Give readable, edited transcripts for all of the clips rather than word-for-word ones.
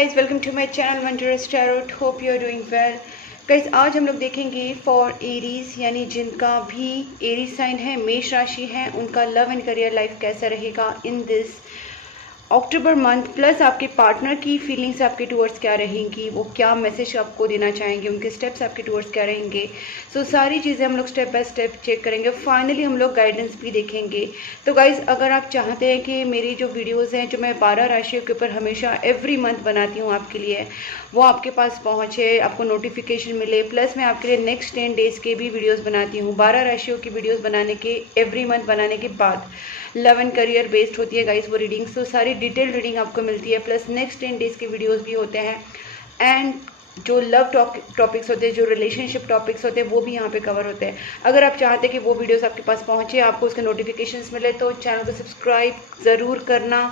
Guys, welcome to my channel Wondrous Tarot. Hope you are doing well. Guys, आज हम लोग देखेंगे for Aries, यानी जिनका भी एरीज साइन है, मेष राशि है, उनका लव एंड करियर लाइफ कैसा रहेगा इन दिस अक्टूबर मंथ। प्लस आपके पार्टनर की फीलिंग्स आपके टूवर्ड्स क्या रहेंगी, वो क्या मैसेज आपको देना चाहेंगे, उनके स्टेप्स आपके टूवर्ड्स क्या रहेंगे। सो सारी चीज़ें हम लोग स्टेप बाय स्टेप चेक करेंगे। फाइनली हम लोग गाइडेंस भी देखेंगे। तो गाइज, अगर आप चाहते हैं कि मेरी जो वीडियोज़ हैं, जो मैं 12 राशियों के ऊपर हमेशा एवरी मंथ बनाती हूँ आपके लिए, वो आपके पास पहुँचे, आपको नोटिफिकेशन मिले, प्लस मैं आपके लिए नेक्स्ट 10 डेज़ के भी वीडियोज़ बनाती हूँ। 12 राशियों की वीडियोज़ बनाने के एवरी मंथ बनाने के बाद लव एंड करियर बेस्ड होती है गाइस वो रीडिंग्स। तो सारी डिटेल रीडिंग आपको मिलती है, प्लस नेक्स्ट 10 डेज़ के वीडियोस भी होते हैं। एंड जो लव टॉपिक्स होते हैं, जो रिलेशनशिप टॉपिक्स होते हैं, वो भी यहाँ पे कवर होते हैं। अगर आप चाहते हैं कि वो वीडियोस आपके पास पहुँचे, आपको उसके नोटिफिकेशंस मिले, तो चैनल को सब्सक्राइब ज़रूर करना,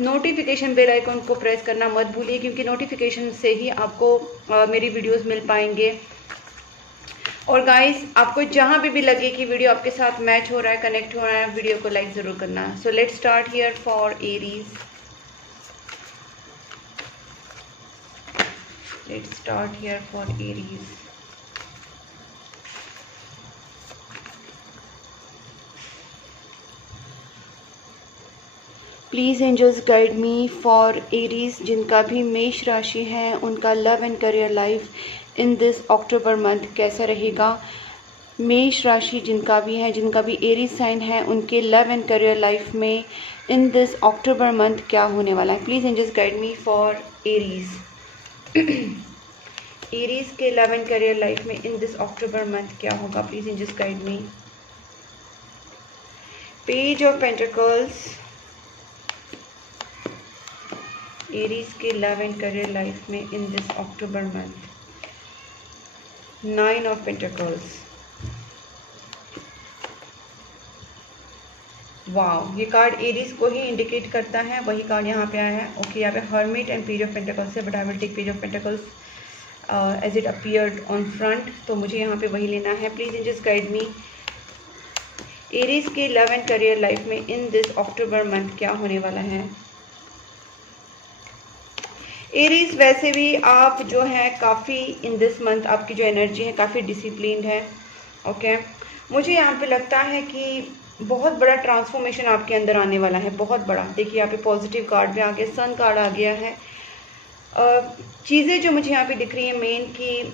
नोटिफिकेशन बेल आइकन को प्रेस करना मत भूलिए, क्योंकि नोटिफिकेशन से ही आपको मेरी वीडियोज़ मिल पाएंगे। और गाइस, आपको जहाँ भी लगे कि वीडियो आपके साथ मैच हो रहा है, कनेक्ट हो रहा है, वीडियो को लाइक ज़रूर करना। So let's start here for Aries. Let's start here for Aries. Please angels guide me for Aries, जिनका भी मेष राशि है, उनका love and career life in this October month कैसा रहेगा। मेष राशि जिनका भी है, जिनका भी एरीज साइन है, उनके लव एंड करियर लाइफ में इन दिस अक्टूबर मंथ क्या होने वाला है। Please angels guide me for Aries. Aries के लव एंड करियर लाइफ में इन दिस अक्टूबर मंथ क्या होगा। Please angels guide me. Page of pentacles, Aries के लव एंड करियर लाइफ में in this October month. 9 of pentacles. Wow, ये card Aries को ही indicate करता है, वही कार्ड यहाँ पे आया है। ओके, यहाँ पे hermit and page of pentacles है, but I will take page of pentacles as it appeared on front, तो मुझे यहाँ पे वही लेना है। Please just guide me. Aries के लव एंड करियर लाइफ में इन दिस अक्टूबर मंथ क्या होने वाला है। एरीज, वैसे भी आप जो है काफ़ी इन दिस मंथ आपकी जो एनर्जी है काफ़ी डिसिप्लिन्ड है। ओके, मुझे यहाँ पे लगता है कि बहुत बड़ा ट्रांसफॉर्मेशन आपके अंदर आने वाला है, बहुत बड़ा। देखिए, यहाँ पे पॉजिटिव कार्ड भी आ गया, सन कार्ड आ गया है। चीज़ें जो मुझे यहाँ पे दिख रही है मेन, कि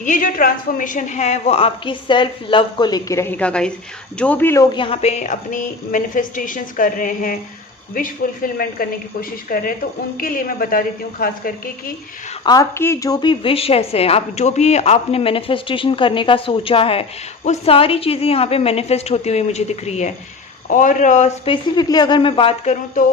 ये जो ट्रांसफॉर्मेशन है वो आपकी सेल्फ लव को लेके रहेगा गाइस। जो भी लोग यहाँ पे अपनी मैनिफेस्टेशंस कर रहे हैं, विश फुलफिलमेंट करने की कोशिश कर रहे हैं, तो उनके लिए मैं बता देती हूँ खास करके कि आपकी जो भी विशेस है, आप जो भी आपने मैनिफेस्टेशन करने का सोचा है, वो सारी चीज़ें यहाँ पे मैनिफेस्ट होती हुई मुझे दिख रही है। और स्पेसिफिकली अगर मैं बात करूँ तो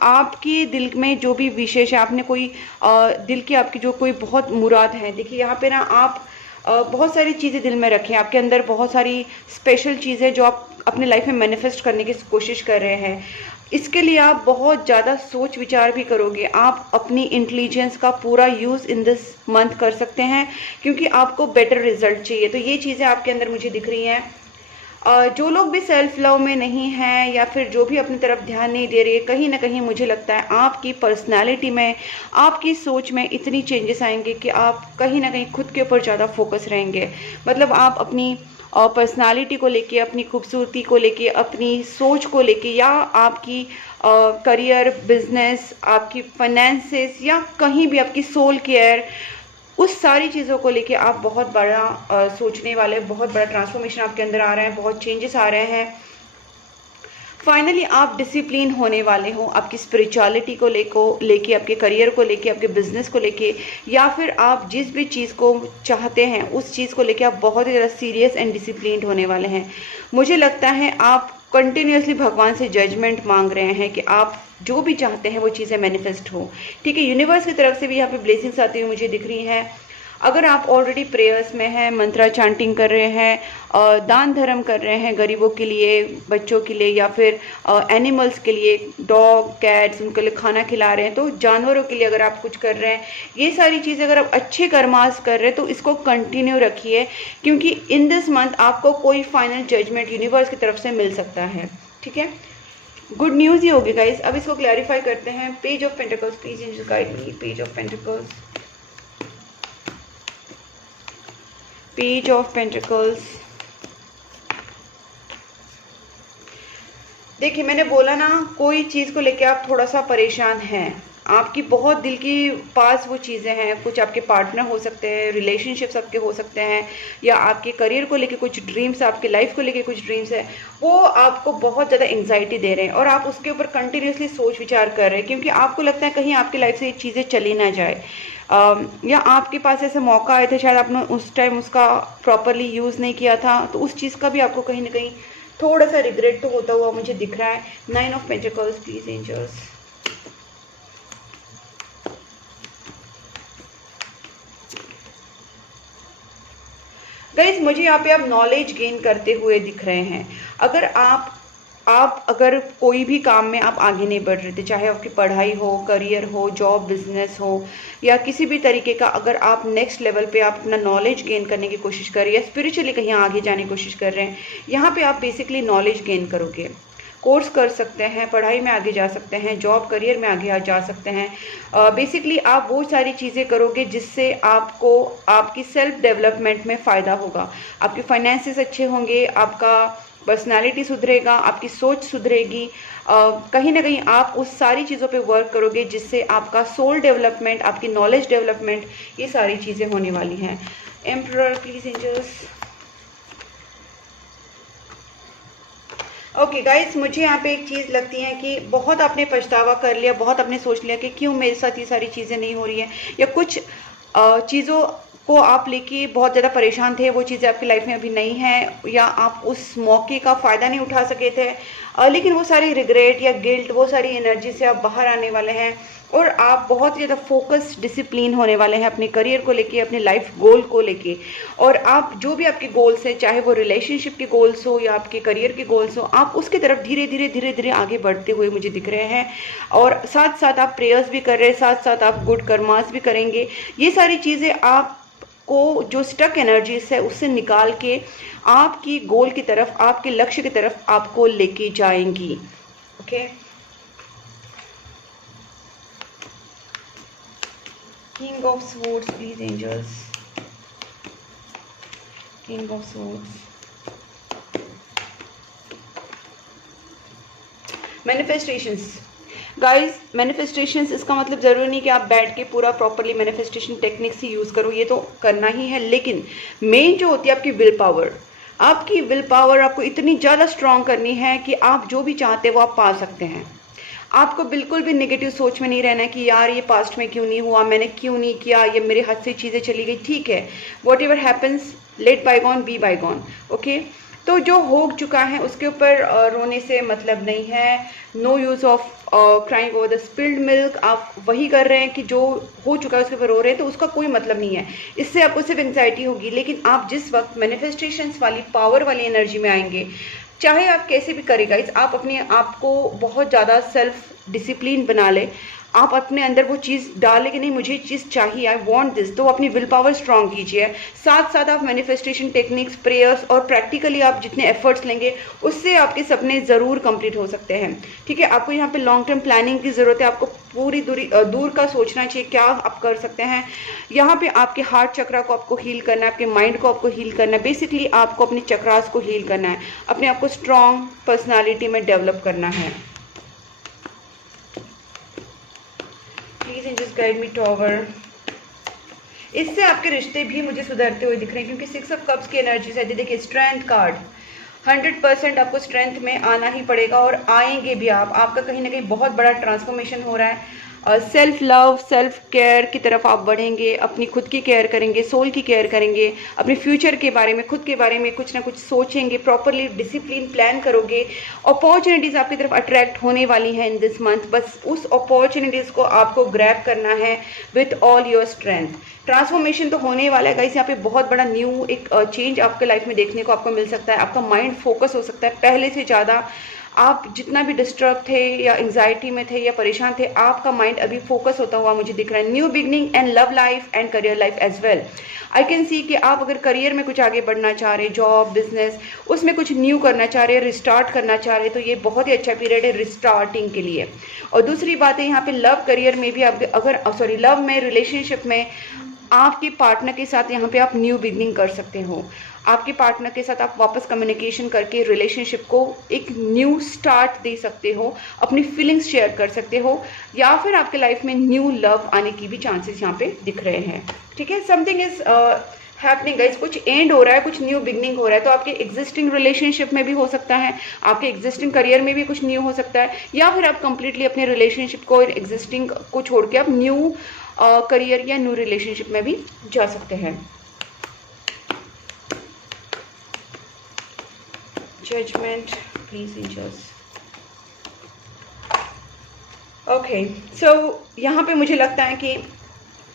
आपके दिल में जो भी विशेष है, आपने कोई दिल की आपकी जो कोई बहुत मुराद है, देखिए यहाँ पे ना आप बहुत सारी चीज़ें दिल में रखें, आपके अंदर बहुत सारी स्पेशल चीज़ें जो आप अपने लाइफ में मैनिफेस्ट करने की कोशिश कर रहे हैं। इसके लिए आप बहुत ज़्यादा सोच विचार भी करोगे। आप अपनी इंटेलिजेंस का पूरा यूज़ इन दिस मंथ कर सकते हैं, क्योंकि आपको बेटर रिजल्ट चाहिए। तो ये चीज़ें आपके अंदर मुझे दिख रही हैं। जो लोग भी सेल्फ लव में नहीं हैं, या फिर जो भी अपनी तरफ ध्यान नहीं दे रही है, कहीं ना कहीं मुझे लगता है आपकी पर्सनालिटी में, आपकी सोच में इतनी चेंजेस आएंगे कि आप कहीं ना कहीं खुद के ऊपर ज़्यादा फोकस रहेंगे। मतलब आप अपनी पर्सनालिटी को लेके, अपनी खूबसूरती को लेके, अपनी सोच को लेके, या आपकी करियर, बिजनेस, आपकी फाइनेंसेस, या कहीं भी आपकी सोल केयर, उस सारी चीज़ों को लेके आप बहुत बड़ा सोचने वाले, बहुत बड़ा ट्रांसफॉर्मेशन आपके अंदर आ रहा है, बहुत चेंजेस आ रहे हैं। फाइनली आप डिसिप्लिन होने वाले हो, आपकी स्पिरिचुअलिटी को लेके, आपके करियर को लेके, आपके बिजनेस को लेके, या फिर आप जिस भी चीज़ को चाहते हैं उस चीज़ को लेके आप बहुत ही ज़्यादा सीरियस एंड डिसिप्लिन्ड होने वाले हैं। मुझे लगता है आप कंटिन्यूसली भगवान से जजमेंट मांग रहे हैं कि आप जो भी चाहते हैं वो चीज़ें मैनिफेस्ट हो। ठीक है, यूनिवर्स की तरफ से भी यहाँ पे ब्लेसिंग्स आती हुई मुझे दिख रही हैं। अगर आप ऑलरेडी प्रेयर्स में हैं, मंत्रा चांटिंग कर रहे हैं, दान धर्म कर रहे हैं गरीबों के लिए, बच्चों के लिए, या फिर एनिमल्स के लिए, डॉग, कैट्स, उनके लिए खाना खिला रहे हैं, तो जानवरों के लिए अगर आप कुछ कर रहे हैं, ये सारी चीज़ें अगर आप अच्छे कर्मास कर रहे हैं तो इसको कंटिन्यू रखिए, क्योंकि इन दिस मंथ आपको कोई फाइनल जजमेंट यूनिवर्स की तरफ से मिल सकता है। ठीक है, गुड न्यूज़ ही होगी गाइस। अब इसको क्लैरिफाई करते हैं। Page of pentacles, please angel guide me. Page of pentacles, page of pentacles. देखिए मैंने बोला ना, कोई चीज़ को लेके आप थोड़ा सा परेशान हैं, आपकी बहुत दिल की पास वो चीज़ें हैं। कुछ आपके पार्टनर हो सकते हैं, रिलेशनशिप्स आपके हो सकते हैं, या आपके करियर को लेके कुछ ड्रीम्स, आपके लाइफ को लेके कुछ ड्रीम्स है, वो आपको बहुत ज़्यादा एंग्जाइटी दे रहे हैं और आप उसके ऊपर कंटिन्यूसली सोच विचार कर रहे हैं, क्योंकि आपको लगता है कहीं आपकी लाइफ से ये चीज़ें चली ना जाए। या आपके पास ऐसे मौका आए थे, शायद आपने उस टाइम उसका प्रॉपरली यूज़ नहीं किया था, तो उस चीज़ का भी आपको कहीं ना कहीं थोड़ा सा रिग्रेट तो होता हुआ मुझे दिख रहा है। 9 of pentacles, please angels. Guys मुझे यहाँ पे आप नॉलेज गेन करते हुए दिख रहे हैं। अगर आप अगर कोई भी काम में आप आगे नहीं बढ़ रहे थे, चाहे आपकी पढ़ाई हो, करियर हो, जॉब, बिजनेस हो, या किसी भी तरीके का, अगर आप नेक्स्ट लेवल पे आप अपना नॉलेज गेन करने की कोशिश कर रहे हैं या स्पिरिचुअली कहीं आगे जाने की कोशिश कर रहे हैं, यहाँ पे आप बेसिकली नॉलेज गेन करोगे। कोर्स कर सकते हैं, पढ़ाई में आगे जा सकते हैं, जॉब करियर में आगे जा सकते हैं। बेसिकली आप वो सारी चीज़ें करोगे जिससे आपको आपकी सेल्फ डेवलपमेंट में फ़ायदा होगा। आपके फाइनेंसेस अच्छे होंगे, आपका पर्सनालिटी सुधरेगा, आपकी सोच सुधरेगी। कहीं ना कहीं आप उस सारी चीज़ों पे वर्क करोगे जिससे आपका सोल डेवलपमेंट, आपकी नॉलेज डेवलपमेंट, ये सारी चीज़ें होने वाली हैं। Emperor, please angels. Okay guys, मुझे यहाँ पे एक चीज़ लगती है कि बहुत आपने पछतावा कर लिया, बहुत आपने सोच लिया कि क्यों मेरे साथ ये सारी चीज़ें नहीं हो रही है, या कुछ चीज़ों को आप लेके बहुत ज़्यादा परेशान थे, वो चीज़ें आपकी लाइफ में अभी नहीं है, या आप उस मौके का फ़ायदा नहीं उठा सके थे। लेकिन वो सारी रिग्रेट या गिल्ट, वो सारी एनर्जी से आप बाहर आने वाले हैं और आप बहुत ज़्यादा फोकस, डिसिप्लिन होने वाले हैं अपने करियर को लेके, अपने लाइफ गोल को लेके। और आप जो भी आपके गोल्स हैं, चाहे वो रिलेशनशिप के गोल्स हो या आपके करियर के गोल्स हो, आप उसकी तरफ धीरे धीरे धीरे धीरे आगे बढ़ते हुए मुझे दिख रहे हैं। और साथ साथ आप प्रेयर्स भी कर रहे हैं, साथ साथ आप गुड कर्मास भी करेंगे। ये सारी चीज़ें आपको जो स्टक एनर्जीज है उससे निकाल के आपकी गोल की तरफ, आपके लक्ष्य की तरफ आपको लेके जाएंगी। Okay, King of Swords, please angels. King of Swords. Manifestations guys, manifestations इसका मतलब ज़रूरी नहीं कि आप बैठ के पूरा प्रॉपरली मैनिफेस्टेशन टेक्निक्स ही यूज़ करो, ये तो करना ही है, लेकिन मेन जो होती है आपकी विल पावर, आपकी विल पावर आपको इतनी ज़्यादा स्ट्रांग करनी है कि आप जो भी चाहते हैं वो आप पा सकते हैं। आपको बिल्कुल भी नेगेटिव सोच में नहीं रहना है कि यार ये पास्ट में क्यों नहीं हुआ, मैंने क्यों नहीं किया, ये मेरे हाथ से चीज़ें चली गई। ठीक है, whatever happens, let bygone be bygone. Okay, तो जो हो चुका है उसके ऊपर रोने से मतलब नहीं है। No use of crying over the spilled milk. आप वही कर रहे हैं कि जो हो चुका है उसके ऊपर रो रहे हैं, तो उसका कोई मतलब नहीं है। इससे आपको सिर्फ एंग्जाइटी होगी। लेकिन आप जिस वक्त मैनिफेस्टेशंस वाली पावर वाली एनर्जी में आएंगे, चाहे आप कैसे भी करेगा, आप अपने आप को बहुत ज़्यादा सेल्फ डिसिप्लिन बना ले, आप अपने अंदर वो चीज़ डालें कि नहीं मुझे चीज़ चाहिए, आई वांट दिस, तो अपनी विल पावर स्ट्रांग कीजिए। साथ साथ आप मैनिफेस्टेशन टेक्निक्स, प्रेयर्स और प्रैक्टिकली आप जितने एफर्ट्स लेंगे उससे आपके सपने ज़रूर कंप्लीट हो सकते हैं। ठीक है, आपको यहाँ पे लॉन्ग टर्म प्लानिंग की ज़रूरत है। आपको पूरी दूर का सोचना चाहिए क्या आप कर सकते हैं। यहाँ पे आपके हार्ट चक्रा को आपको हील करना है, आपके माइंड को आपको हील करना है। बेसिकली आपको अपने चक्रास को हील करना है, अपने आप को स्ट्रॉन्ग पर्सनालिटी में डेवलप करना है। Please angels guide me tower. इससे आपके रिश्ते भी मुझे सुधरते हुए दिख रहे हैं, क्योंकि 6 ऑफ कप्स की एनर्जी से देखिए स्ट्रेंथ कार्ड, 100% आपको स्ट्रेंथ में आना ही पड़ेगा और आएंगे भी आप। आपका कहीं ना कहीं बहुत बड़ा ट्रांसफॉर्मेशन हो रहा है। सेल्फ लव, सेल्फ केयर की तरफ आप बढ़ेंगे, अपनी खुद की केयर करेंगे, सोल की केयर करेंगे, अपने फ्यूचर के बारे में, खुद के बारे में कुछ ना कुछ सोचेंगे, प्रॉपरली डिसिप्लिन प्लान करोगे। अपॉर्चुनिटीज़ आपकी तरफ अट्रैक्ट होने वाली हैं इन दिस मंथ। बस उस अपॉर्चुनिटीज़ को आपको ग्रैब करना है with all your strength. Transformation तो होने वाला है गाइस, यहाँ पे बहुत बड़ा न्यू एक चेंज आपके लाइफ में देखने को आपको मिल सकता है। आपका माइंड फोकस हो सकता है पहले से ज़्यादा। आप जितना भी डिस्टर्ब थे या एंजाइटी में थे या परेशान थे, आपका माइंड अभी फोकस होता हुआ मुझे दिख रहा है। New beginning and love life and career life as well. I can see कि आप अगर करियर में कुछ आगे बढ़ना चाह रहे, जॉब बिजनेस उसमें कुछ न्यू करना चाह रहे, रिस्टार्ट करना चाह रहे, तो ये बहुत ही अच्छा पीरियड है रिस्टार्टिंग के लिए। और दूसरी बात है यहाँ पे लव करियर में भी आप अगर लव में, रिलेशनशिप में आपके पार्टनर के साथ यहाँ पे आप न्यू बिगनिंग कर सकते हो। आपके पार्टनर के साथ आप वापस कम्युनिकेशन करके रिलेशनशिप को एक न्यू स्टार्ट दे सकते हो, अपनी फीलिंग्स शेयर कर सकते हो, या फिर आपके लाइफ में न्यू लव आने की भी चांसेस यहाँ पे दिख रहे हैं। ठीक है, समथिंग इज हैपनिंग गाइस, कुछ एंड हो रहा है, कुछ न्यू बिगनिंग हो रहा है। तो आपके एग्जिस्टिंग रिलेशनशिप में भी हो सकता है, आपके एग्जिस्टिंग करियर में भी कुछ न्यू हो सकता है, या फिर आप कंप्लीटली अपने रिलेशनशिप को, एग्जिस्टिंग को छोड़ के आप न्यू करियर या न्यू रिलेशनशिप में भी जा सकते हैं। Judgement please angels. Okay, so यहाँ पे मुझे लगता है कि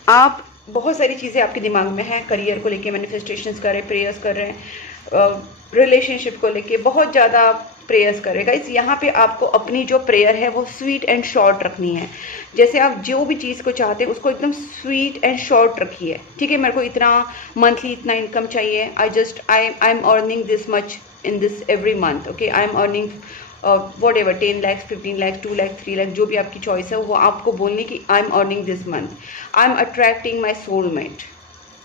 आप बहुत सारी चीज़ें आपके दिमाग में हैं, करियर को लेके मैनिफेस्टेशंस कर रहे हैं, प्रेयर्स कर रहे हैं, रिलेशनशिप को लेके बहुत ज़्यादा प्रेयर्स करेगा। इस यहाँ पे आपको अपनी जो प्रेयर है वो स्वीट एंड शॉर्ट रखनी है। जैसे आप जो भी चीज़ को चाहते हैं उसको एकदम स्वीट एंड शॉर्ट रखिए। ठीक है, मेरे को इतना मंथली इतना इनकम चाहिए, आई am earning this much in this every month. Okay, I am earning what ever 10 lakh 15 lakh 2 lakh 3 lakh, जो भी आपकी चॉइस है वो आपको बोलने की आई am earning this month, I am attracting my soulmate,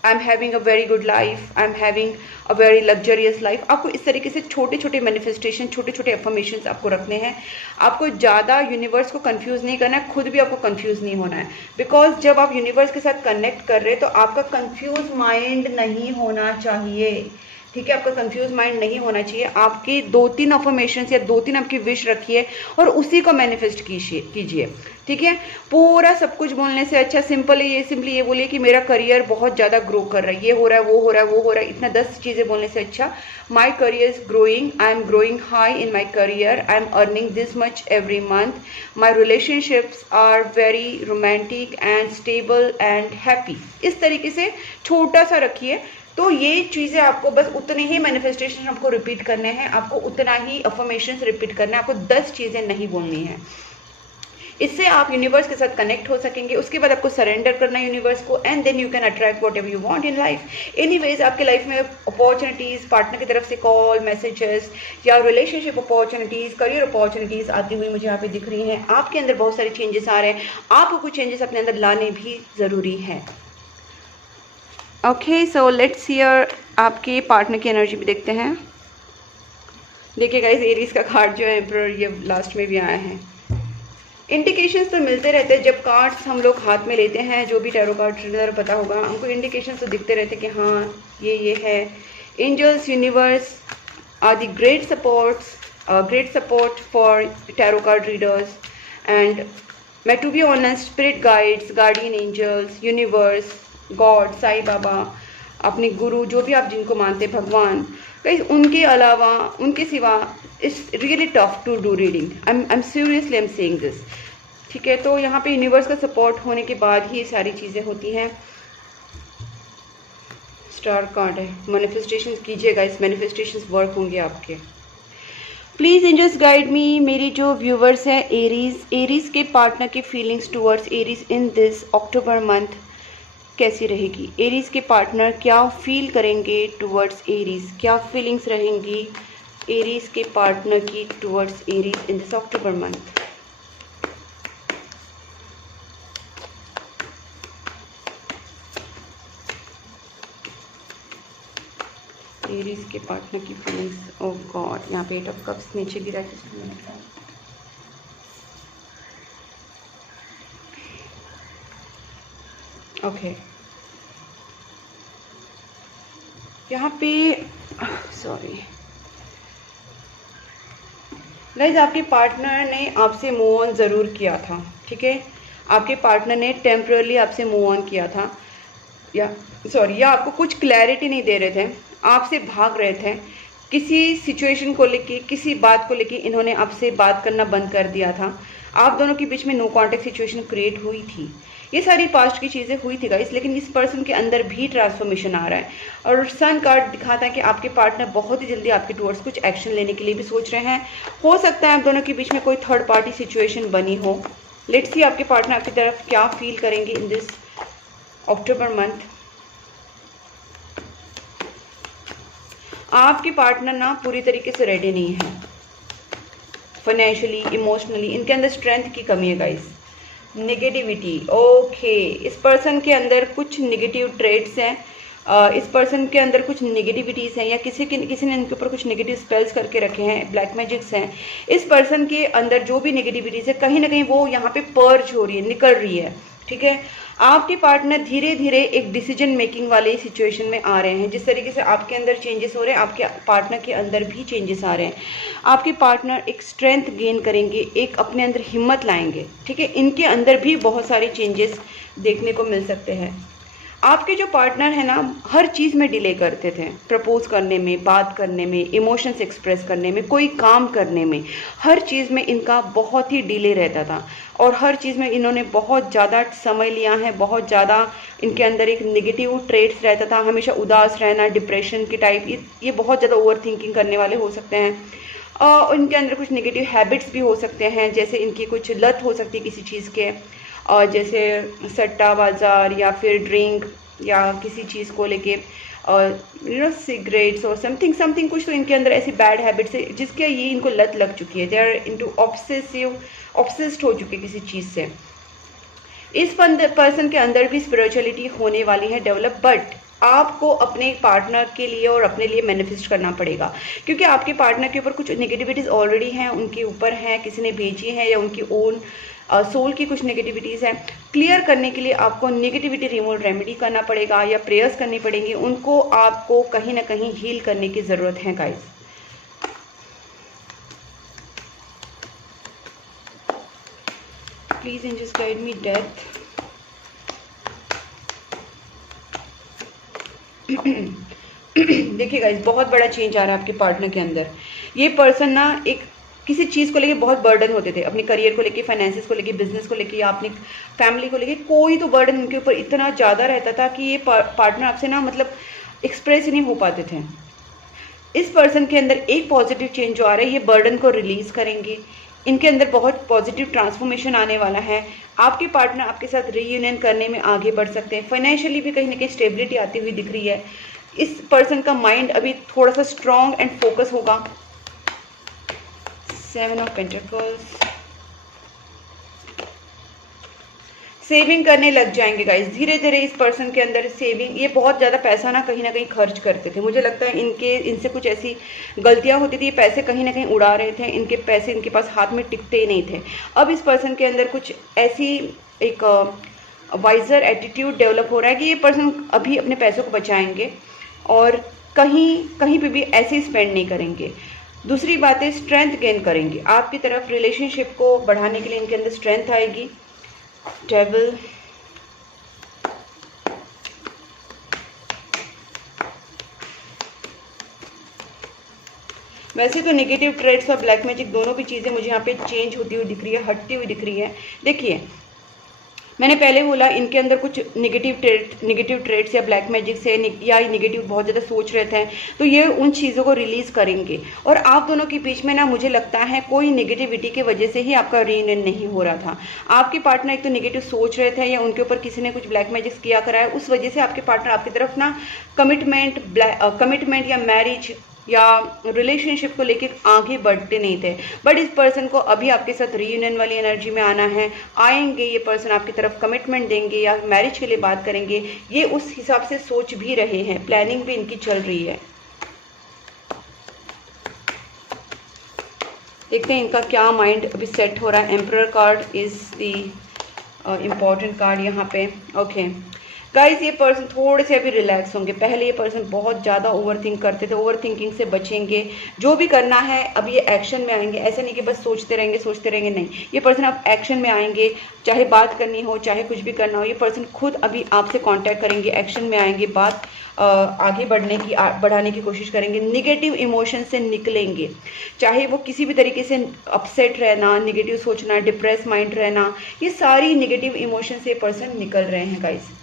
I am having a very good life, I am having a very luxurious life. आपको इस तरीके से छोटे छोटे मैनिफेस्टेशन, छोटे छोटे अफर्मेशंस आपको रखने हैं। आपको ज़्यादा यूनिवर्स को कंफ्यूज नहीं करना है, खुद भी आपको कंफ्यूज नहीं होना है। बिकॉज जब आप यूनिवर्स के साथ कनेक्ट कर रहे हैं तो आपका कंफ्यूज माइंड नहीं होना चाहिए। ठीक है, आपका कंफ्यूज माइंड नहीं होना चाहिए। आपकी 2-3 अफर्मेशंस या 2-3 आपकी विश रखिए और उसी को मैनिफेस्ट कीजिए। ठीक है, पूरा सब कुछ बोलने से अच्छा सिंपली ये बोलिए कि मेरा करियर बहुत ज़्यादा ग्रो कर रहा है, ये हो रहा है, वो हो रहा है, वो हो रहा है, इतना 10 चीज़ें बोलने से अच्छा my career is growing, I am growing high in my career, I am earning this much every month, my relationships are very romantic and stable and happy. इस तरीके से छोटा सा रखिए। तो ये चीज़ें आपको बस उतने ही मैनिफेस्टेशन आपको रिपीट करने हैं, आपको उतना ही अफर्मेशंस रिपीट करना है, आपको 10 चीज़ें नहीं बोलनी है। इससे आप यूनिवर्स के साथ कनेक्ट हो सकेंगे। उसके बाद आपको सरेंडर करना है यूनिवर्स को, and then you can attract whatever you want in life. Anyways, आपके लाइफ में अपॉर्चुनिटीज़, पार्टनर की तरफ से कॉल, मैसेजेस या रिलेशनशिप अपॉर्चुनिटीज़, करियर अपॉर्चुनिटीज़ आती हुई मुझे यहाँ पे दिख रही हैं। आपके अंदर बहुत सारे चेंजेस आ रहे हैं, आपको कुछ चेंजेस अपने अंदर लाने भी ज़रूरी है। ओके, सो लेट्स हियर आपके पार्टनर की एनर्जी भी देखते हैं। देखिए गाइस, एरीज का कार्ड जो है एम्परर, ये लास्ट में भी आया है। इंडिकेशंस तो मिलते रहते हैं जब कार्ड्स हम लोग हाथ में लेते हैं, जो भी टैरो कार्ड रीडर पता होगा, हमको इंडिकेशंस तो दिखते रहते हैं कि हाँ ये है। Angels, universe are the great support for tarot card readers, and मैं to be honest, spirit guides, guardian angels, universe, God, Sai Baba, अपने गुरु, जो भी आप जिनको मानते हैं, भगवान, गाइस, उनके अलावा, उनके सिवा it's really tough to do reading. I am seriously I am saying this. ठीक है, तो यहाँ पे यूनिवर्स का सपोर्ट होने के बाद ही ये सारी चीज़ें होती हैं। स्टार कार्ड है, मैनिफेस्टेशन कीजिएगा, इस मैनिफेस्टेशन वर्क होंगे आपके। Please angels guide me. मेरी जो व्यूवर्स हैं एरीज के पार्टनर की feelings towards Aries in this October month कैसी रहेगी? एरीज के पार्टनर क्या फील करेंगे टुवर्ड्स एरीज, क्या फीलिंग्स रहेंगी एरीज के पार्टनर की towards Aries in this October month? Aries के पार्टनर की फीलिंग्स। ओह गॉड, यहाँ पे 8 ऑफ कप्स नीचे गिरा है। ओके, यहाँ पे सॉरी गाइज, आपके पार्टनर ने आपसे मूव ऑन ज़रूर किया था। ठीक है, आपके पार्टनर ने टेम्पररी आपसे मूव ऑन किया था, या आपको कुछ क्लैरिटी नहीं दे रहे थे, आपसे भाग रहे थे। किसी सिचुएशन को लेके, किसी बात को लेके इन्होंने आपसे बात करना बंद कर दिया था। आप दोनों के बीच में नो कॉन्टेक्ट सिचुएशन क्रिएट हुई थी। ये सारी पास्ट की चीज़ें हुई थी गाइस, लेकिन इस पर्सन के अंदर भी ट्रांसफॉर्मेशन आ रहा है। और सन कार्ड दिखाता है कि आपके पार्टनर बहुत ही जल्दी आपके टुवर्ड्स कुछ एक्शन लेने के लिए भी सोच रहे हैं। हो सकता है आप दोनों के बीच में कोई थर्ड पार्टी सिचुएशन बनी हो। लेट्स सी आपके पार्टनर आपकी तरफ क्या फील करेंगे इन दिस अक्टूबर मंथ। आपके पार्टनर ना पूरी तरीके से रेडी नहीं है, फाइनेंशियली, इमोशनली, इनके अंदर स्ट्रेंथ की कमी है गाइस। नेगेटिविटी, ओके, इस पर्सन के अंदर कुछ नेगेटिव ट्रेड्स हैं, इस पर्सन के अंदर कुछ नेगेटिविटीज़ हैं, या किसी ने इनके ऊपर कुछ नेगेटिव स्पेल्स करके रखे हैं, ब्लैक मैजिक्स हैं। इस पर्सन के अंदर जो भी नेगेटिविटीज़ है कहीं ना कहीं वो यहाँ पे पर्ज हो रही है, निकल रही है, ठीक है। आपके पार्टनर धीरे धीरे एक डिसीजन मेकिंग वाले सिचुएशन में आ रहे हैं। जिस तरीके से आपके अंदर चेंजेस हो रहे हैं, आपके पार्टनर के अंदर भी चेंजेस आ रहे हैं। आपके पार्टनर एक स्ट्रेंथ गेन करेंगे, एक अपने अंदर हिम्मत लाएंगे, ठीक है। इनके अंदर भी बहुत सारे चेंजेस देखने को मिल सकते हैं। आपके जो पार्टनर है ना, हर चीज़ में डिले करते थे, प्रपोज करने में, बात करने में, इमोशंस एक्सप्रेस करने में, कोई काम करने में, हर चीज़ में इनका बहुत ही डिले रहता था। और हर चीज़ में इन्होंने बहुत ज़्यादा समय लिया है, बहुत ज़्यादा इनके अंदर एक नेगेटिव ट्रेट्स रहता था, हमेशा उदास रहना, डिप्रेशन की टाइप, ये बहुत ज़्यादा ओवर थिंकिंग करने वाले हो सकते हैं। इनके अंदर कुछ नेगेटिव हैबिट्स भी हो सकते हैं, जैसे इनकी कुछ लत हो सकती है किसी चीज़ के, और जैसे सट्टा बाज़ार या फिर ड्रिंक या किसी चीज़ को लेके, और सिगरेट्स और समथिंग कुछ तो इनके अंदर ऐसी बैड हैबिट्स है जिसके ये इनको लत लग चुकी है। दे आर इनटू ऑब्सेस्ड हो चुके किसी चीज़ से। इस पर्सन के अंदर भी स्पिरिचुअलिटी होने वाली है डेवलप, बट आपको अपने पार्टनर के लिए और अपने लिए मैनिफेस्ट करना पड़ेगा, क्योंकि आपके पार्टनर के ऊपर कुछ नेगेटिविटीज़ ऑलरेडी हैं, उनके ऊपर हैं, किसी ने भेजी है, या उनकी ओन सोल की कुछ नेगेटिविटीज़ हैं। क्लियर करने के लिए आपको नेगेटिविटी रिमूवल रेमेडी करना पड़ेगा या प्रेयर्स करनी पड़ेंगी, उनको आपको कहीं ना कहीं हील करने की ज़रूरत है guys. Please angels guide me death. देखिए गाइस, बहुत बड़ा चेंज आ रहा है आपके पार्टनर के अंदर। ये पर्सन ना एक किसी चीज़ को लेके बहुत बर्डन होते थे, अपने करियर को लेके, फाइनेंसेस को लेके, बिजनेस को लेके, या अपनी फैमिली को लेके, कोई तो बर्डन उनके ऊपर इतना ज़्यादा रहता था कि ये पार्टनर आपसे ना मतलब एक्सप्रेस ही नहीं हो पाते थे। इस पर्सन के अंदर एक पॉजिटिव चेंज जो आ रहा है, ये बर्डन को रिलीज़ करेंगे, इनके अंदर बहुत पॉजिटिव ट्रांसफॉर्मेशन आने वाला है। आपके पार्टनर आपके साथ रीयूनियन करने में आगे बढ़ सकते हैं। फाइनेंशियली भी कहीं ना कहीं स्टेबिलिटी आती हुई दिख रही है। इस पर्सन का माइंड अभी थोड़ा सा स्ट्रॉन्ग एंड फोकस होगा। 7 ऑफ पेंटिकल्स, सेविंग करने लग जाएंगे गाइस धीरे धीरे। इस पर्सन के अंदर सेविंग, ये बहुत ज़्यादा पैसा ना कहीं खर्च करते थे। मुझे लगता है इनसे कुछ ऐसी गलतियां होती थी, पैसे कहीं ना कहीं उड़ा रहे थे, इनके पैसे इनके पास हाथ में टिकते ही नहीं थे। अब इस पर्सन के अंदर कुछ ऐसी एक वाइजर एटीट्यूड डेवलप हो रहा है कि ये पर्सन अभी अपने पैसों को बचाएंगे और कहीं पे भी ऐसे ही स्पेंड नहीं करेंगे। दूसरी बात है, स्ट्रेंथ गेन करेंगे आपकी तरफ। रिलेशनशिप को बढ़ाने के लिए इनके अंदर स्ट्रेंथ आएगी। डेविल, वैसे तो नेगेटिव ट्रेड्स और ब्लैक मैजिक दोनों भी चीज़ें मुझे यहाँ पे चेंज होती हुई दिख रही है, हटती हुई दिख रही है। देखिए, मैंने पहले बोला इनके अंदर कुछ नेगेटिव ट्रेड्स या ब्लैक मैजिक से या नेगेटिव बहुत ज़्यादा सोच रहे थे, तो ये उन चीज़ों को रिलीज़ करेंगे। और आप दोनों के बीच में ना मुझे लगता है कोई नेगेटिविटी की वजह से ही आपका रीयूनियन नहीं हो रहा था। आपके पार्टनर एक तो नेगेटिव सोच रहे थे या उनके ऊपर किसी ने कुछ ब्लैक मैजिक्स किया करा है, उस वजह से आपके पार्टनर आपकी तरफ ना कमिटमेंट या मैरिज या रिलेशनशिप को लेके आगे बढ़ते नहीं थे। बट इस पर्सन को अभी आपके साथ रीयूनियन वाली एनर्जी में आना है। आएंगे ये पर्सन आपकी तरफ कमिटमेंट देंगे या मैरिज के लिए बात करेंगे, ये उस हिसाब से सोच भी रहे हैं, प्लानिंग भी इनकी चल रही है। देखते हैं इनका क्या माइंड अभी सेट हो रहा है। Emperor card is the important card यहाँ पे। ओके, गाइस ये पर्सन थोड़े से अभी रिलैक्स होंगे। पहले ये पर्सन बहुत ज़्यादा ओवर थिंक करते थे, ओवर थिंकिंग से बचेंगे। जो भी करना है अब ये एक्शन में आएंगे। ऐसा नहीं कि बस सोचते रहेंगे, नहीं, ये पर्सन अब एक्शन में आएंगे। चाहे बात करनी हो, चाहे कुछ भी करना हो, ये पर्सन खुद अभी आपसे कांटेक्ट करेंगे, एक्शन में आएंगे, बात आगे बढ़ाने की कोशिश करेंगे। निगेटिव इमोशन से निकलेंगे, चाहे वो किसी भी तरीके से अपसेट रहना, निगेटिव सोचना, डिप्रेस माइंड रहना, ये सारी निगेटिव इमोशन से पर्सन निकल रहे हैं गाइस।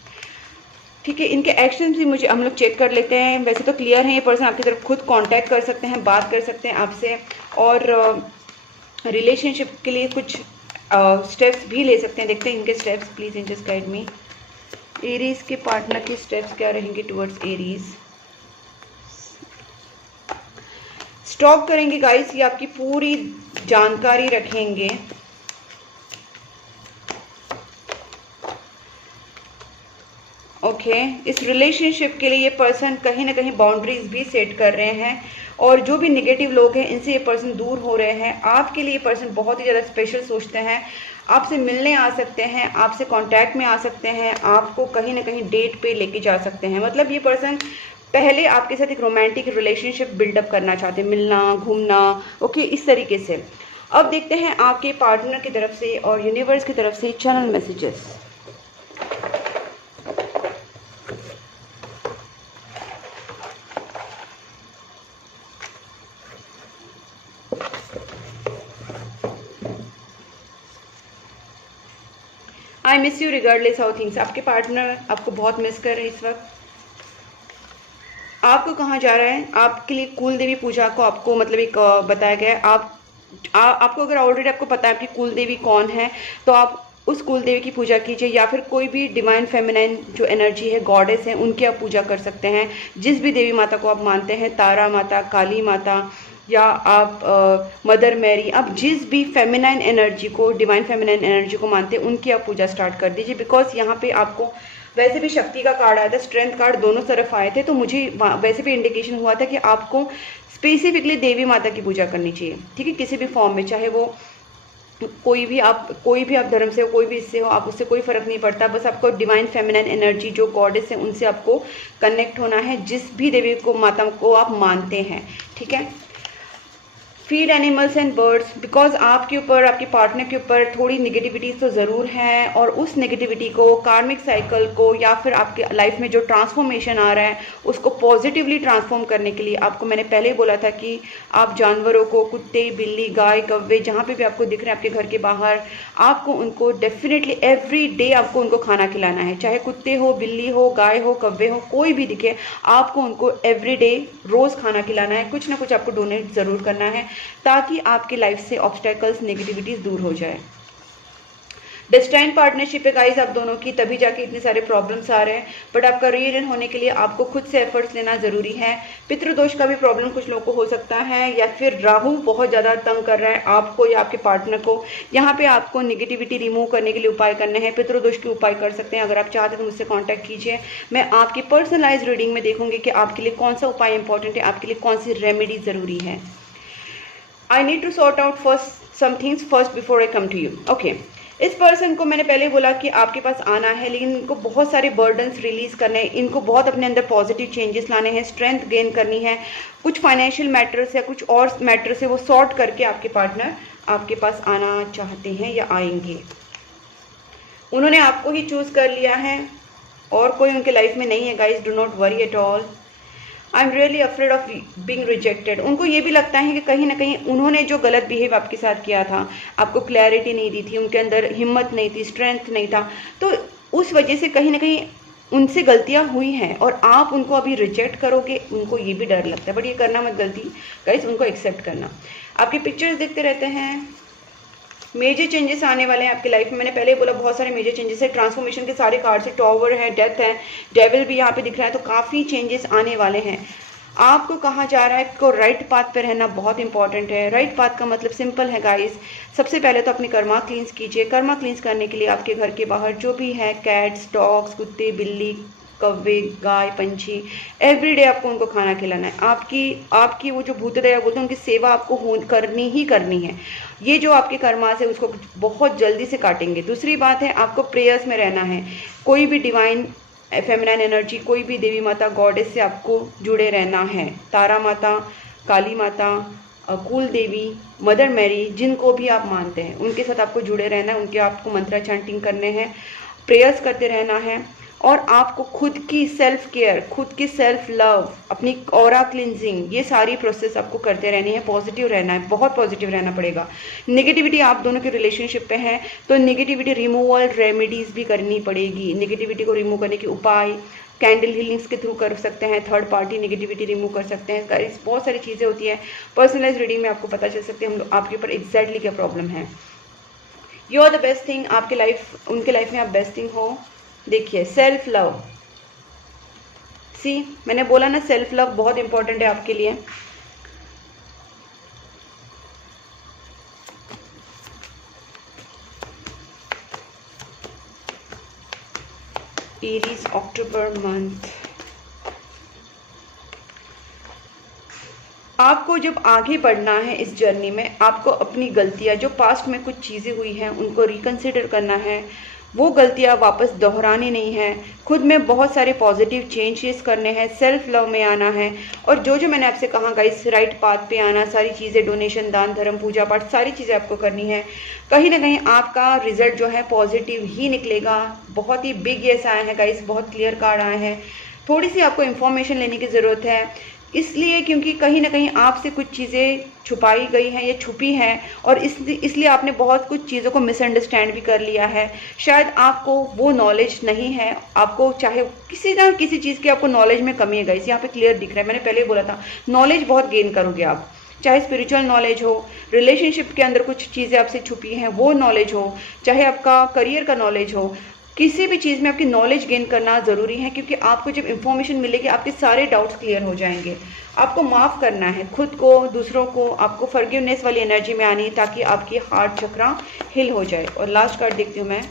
ठीक है, इनके एक्शन भी मुझे हम लोग चेक कर लेते हैं। वैसे तो क्लियर है, ये पर्सन आपकी तरफ खुद कांटेक्ट कर सकते हैं, बात कर सकते हैं आपसे, और रिलेशनशिप के लिए कुछ स्टेप्स भी ले सकते हैं। देखते हैं इनके steps. Please angels guide me. Aries के पार्टनर के स्टेप्स क्या रहेंगे टुवर्ड्स एरीज। स्टॉक करेंगे गाइस, ये आपकी पूरी जानकारी रखेंगे। ओके, इस रिलेशनशिप के लिए ये पर्सन कहीं ना कहीं बाउंड्रीज भी सेट कर रहे हैं, और जो भी निगेटिव लोग हैं इनसे ये पर्सन दूर हो रहे हैं। आपके लिए ये पर्सन बहुत ही ज़्यादा स्पेशल सोचते हैं, आपसे मिलने आ सकते हैं, आपसे कांटेक्ट में आ सकते हैं, आपको कहीं ना कहीं डेट पे लेके जा सकते हैं। मतलब ये पर्सन पहले आपके साथ एक रोमांटिक रिलेशनशिप बिल्डअप करना चाहते हैं, मिलना, घूमना, ओके, इस तरीके से। अब देखते हैं आपके पार्टनर की तरफ से और यूनिवर्स की तरफ से channel messages. I miss you regardless how things. आपके पार्टनर आपको बहुत मिस कर रहे हैं इस वक्त। आपको कहाँ जा रहा है, आपके लिए कुल देवी पूजा को आपको मतलब एक बताया गया है। आपको अगर ऑलरेडी आपको पता है आपकी कुल देवी कौन है, तो आप उस कुल देवी की पूजा कीजिए, या फिर कोई भी डिवाइन फेमिनाइन जो एनर्जी है, गॉडेस है, उनकी आप पूजा कर सकते हैं। जिस भी देवी माता को आप मानते हैं, तारा माता, काली माता, या आप मदर मैरी, आप जिस भी फेमिनाइन एनर्जी को, डिवाइन फेमिनाइन एनर्जी को मानते हैं, उनकी आप पूजा स्टार्ट कर दीजिए। बिकॉज यहाँ पे आपको वैसे भी शक्ति का कार्ड आया था, स्ट्रेंथ कार्ड दोनों तरफ आए थे, तो मुझे वैसे भी इंडिकेशन हुआ था कि आपको स्पेसिफिकली देवी माता की पूजा करनी चाहिए। ठीक है, किसी भी फॉर्म में, चाहे वो कोई भी आप धर्म से हो, कोई भी इससे हो, आप उससे कोई फर्क नहीं पड़ता। बस आपको डिवाइन फेमिनाइन एनर्जी जो गॉडेस है उनसे आपको कनेक्ट होना है, जिस भी देवी को, माता को आप मानते हैं। ठीक है, feed animals and birds, because आपके ऊपर, आपके पार्टनर के ऊपर थोड़ी निगेटिविटी तो ज़रूर है, और उस नेगेटिविटी को, कार्मिक साइकिल को, या फिर आपके लाइफ में जो ट्रांसफॉर्मेशन आ रहा है उसको पॉजिटिवली ट्रांसफॉर्म करने के लिए आपको मैंने पहले ही बोला था कि आप जानवरों को, कुत्ते, बिल्ली, गाय, कौवे, जहाँ पे भी आपको दिख रहे हैं आपके घर के बाहर, आपको उनको डेफिनेटली एवरी डे आपको उनको खाना खिलाना है। चाहे कुत्ते हो, बिल्ली हो, गाय हो, कौवे हो, कोई भी दिखे, आपको उनको एवरी डे रोज़ खाना खिलाना है। कुछ ना कुछ आपको डोनेट ज़रूर करना है, ताकि आपकी लाइफ से ऑब्स्टेकल्स, नेगेटिविटीज दूर हो जाए। डेस्टाइन पार्टनरशिप है गाइस आप दोनों की, तभी जाके इतने सारे प्रॉब्लम्स आ रहे हैं। बट आपका रीयूनियन होने के लिए आपको खुद से एफर्ट्स लेना ज़रूरी है। पितृदोष का भी प्रॉब्लम कुछ लोगों को हो सकता है, या फिर राहु बहुत ज़्यादा तंग कर रहा है आपको या आपके पार्टनर को। यहाँ पे आपको नेगेटिविटी रिमूव करने के लिए उपाय करने हैं, पितृदोष के उपाय कर सकते हैं। अगर आप चाहते हैं तो मुझसे कॉन्टैक्ट कीजिए, मैं आपकी पर्सनलाइज रीडिंग में देखूंगी कि आपके लिए कौन सा उपाय इंपॉर्टेंट है, आपके लिए कौन सी रेमेडी ज़रूरी है। I need to sort out some things first before I come to you. Okay. इस पर्सन को मैंने पहले बोला कि आपके पास आना है, लेकिन इनको बहुत सारे बर्डन्स रिलीज करने हैं, इनको बहुत अपने अंदर पॉजिटिव चेंजेस लाने हैं, स्ट्रेंथ गेन करनी है, कुछ फाइनेंशियल मैटर्स या कुछ और मैटर्स है वो सॉर्ट करके आपके पार्टनर आपके पास आना चाहते हैं या आएंगे। उन्होंने आपको ही चूज कर लिया है और कोई उनके लाइफ में नहीं है guys, do not worry at all. I am really afraid of being rejected. उनको ये भी लगता है कि कहीं ना कहीं उन्होंने जो गलत बिहेव आपके साथ किया था, आपको क्लैरिटी नहीं दी थी, उनके अंदर हिम्मत नहीं थी, स्ट्रेंथ नहीं था, तो उस वजह से कहीं ना कहीं उनसे गलतियां हुई हैं और आप उनको अभी रिजेक्ट करोगे, उनको ये भी डर लगता है। बट ये करना मत गलती गाइस, उनको एक्सेप्ट करना। आपकी पिक्चर्स देखते रहते हैं, मेजर चेंजेस आने वाले हैं आपकी लाइफ में। मैंने पहले बोला बहुत सारे मेजर चेंजेस है, ट्रांसफॉर्मेशन के सारे कार्ड है, टॉवर है, डेथ है, डेविल भी यहाँ पे दिख रहा है, तो काफ़ी चेंजेस आने वाले हैं। आपको कहाँ जा रहा है, को राइट पाथ पे रहना बहुत इंपॉर्टेंट है। राइट पाथ का मतलब सिंपल है गाइस, सबसे पहले तो अपनी कर्मा क्लींस कीजिए। कर्मा क्लींस करने के लिए आपके घर के बाहर जो भी है, कैट्स, डॉग्स, कुत्ते, बिल्ली, कौवे, गाय, पंछी, एवरीडे आपको उनको खाना खिलाना है। आपकी वो जो भूत दया बोलते हैं उनकी सेवा आपको करनी ही करनी है। ये जो आपके कर्मास है उसको बहुत जल्दी से काटेंगे। दूसरी बात है, आपको प्रेयर्स में रहना है। कोई भी डिवाइन फेमिनाइन एनर्जी, कोई भी देवी माता गॉडेस से आपको जुड़े रहना है। तारा माता, काली माता, कुल देवी, मदर मैरी, जिनको भी आप मानते हैं उनके साथ आपको जुड़े रहना है। उनके आपको मंत्रा चैंटिंग करने हैं, प्रेयर्स करते रहना है। और आपको खुद की सेल्फ केयर, खुद की सेल्फ लव, अपनी ऑरा क्लिनजिंग, ये सारी प्रोसेस आपको करते रहनी है। पॉजिटिव रहना है, बहुत पॉजिटिव रहना पड़ेगा। नेगेटिविटी आप दोनों के रिलेशनशिप पे हैं तो नेगेटिविटी रिमूवल रेमेडीज भी करनी पड़ेगी। नेगेटिविटी को रिमूव करने के उपाय कैंडल हीलिंग्स के थ्रू कर सकते हैं, थर्ड पार्टी नेगेटिविटी रिमूव कर सकते हैं। गाइस बहुत सारी चीज़ें होती है, पर्सनलाइज रीडिंग में आपको पता चल सकते हैं हम आपके ऊपर एग्जैक्टली क्या प्रॉब्लम है। You are the best thing, आपके लाइफ, उनके लाइफ में आप बेस्ट थिंग हो। देखिए सेल्फ लव, सी मैंने बोला ना सेल्फ लव बहुत इंपॉर्टेंट है आपके लिए। एरीज अक्टूबर मंथ, आपको जब आगे बढ़ना है इस जर्नी में, आपको अपनी गलतियां, जो पास्ट में कुछ चीज़ें हुई हैं उनको रिकंसिडर करना है। वो गलतियां वापस दोहरानी नहीं है। खुद में बहुत सारे पॉजिटिव चेंजेस करने हैं, सेल्फ लव में आना है। और जो मैंने आपसे कहा गाइस, राइट पाथ पे आना, सारी चीज़ें, डोनेशन, दान धर्म, पूजा पाठ, सारी चीज़ें आपको करनी है। कहीं ना कहीं आपका रिजल्ट जो है पॉजिटिव ही निकलेगा। बहुत ही बिग येस आया है गाइस, बहुत क्लियर कार्ड आया है। थोड़ी सी आपको इन्फॉर्मेशन लेने की ज़रूरत है, इसलिए क्योंकि कहीं ना कहीं आपसे कुछ चीज़ें छुपाई गई हैं या छुपी हैं, और इसलिए आपने बहुत कुछ चीज़ों को मिसअंडरस्टैंड भी कर लिया है। शायद आपको वो नॉलेज नहीं है, आपको चाहे किसी ना किसी चीज़ की आपको नॉलेज में कमी है गाइस, यहाँ पे क्लियर दिख रहा है। मैंने पहले बोला था नॉलेज बहुत गेन करोगे आप, चाहे स्पिरिचुअल नॉलेज हो, रिलेशनशिप के अंदर कुछ चीज़ें आपसे छुपी हैं वो नॉलेज हो, चाहे आपका करियर का नॉलेज हो, किसी भी चीज़ में आपकी नॉलेज गेन करना ज़रूरी है। क्योंकि आपको जब इंफॉर्मेशन मिलेगी आपके सारे डाउट्स क्लियर हो जाएंगे। आपको माफ़ करना है खुद को, दूसरों को, आपको फॉरगिवनेस वाली एनर्जी में आनी है ताकि आपकी हार्ट चक्रा हिल हो जाए। और लास्ट कार्ड देखती हूँ मैं,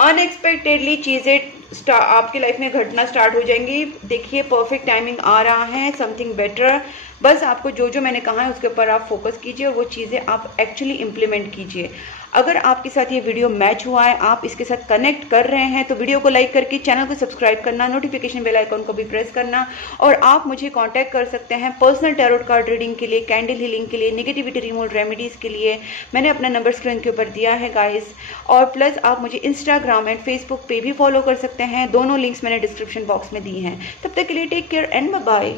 अनएक्सपेक्टेडली चीज़ें आपकी लाइफ में घटना स्टार्ट हो जाएंगी। देखिए परफेक्ट टाइमिंग आ रहा है, समथिंग बेटर। बस आपको जो मैंने कहा है उसके ऊपर आप फोकस कीजिए और वो चीज़ें आप एक्चुअली इम्प्लीमेंट कीजिए। अगर आपके साथ ये वीडियो मैच हुआ है, आप इसके साथ कनेक्ट कर रहे हैं, तो वीडियो को लाइक करके चैनल को सब्सक्राइब करना, नोटिफिकेशन बेल आइकन को भी प्रेस करना। और आप मुझे कांटेक्ट कर सकते हैं पर्सनल टैरोट कार्ड रीडिंग के लिए, कैंडल हीलिंग के लिए, नेगेटिविटी रिमूवल रेमेडीज़ के लिए। मैंने अपना नंबर स्क्रीन के ऊपर दिया है गाइस। और प्लस आप मुझे इंस्टाग्राम एंड फेसबुक पे भी फॉलो कर सकते हैं, दोनों लिंक्स मैंने डिस्क्रिप्शन बॉक्स में दी हैं। तब तक के लिए take care and bye bye.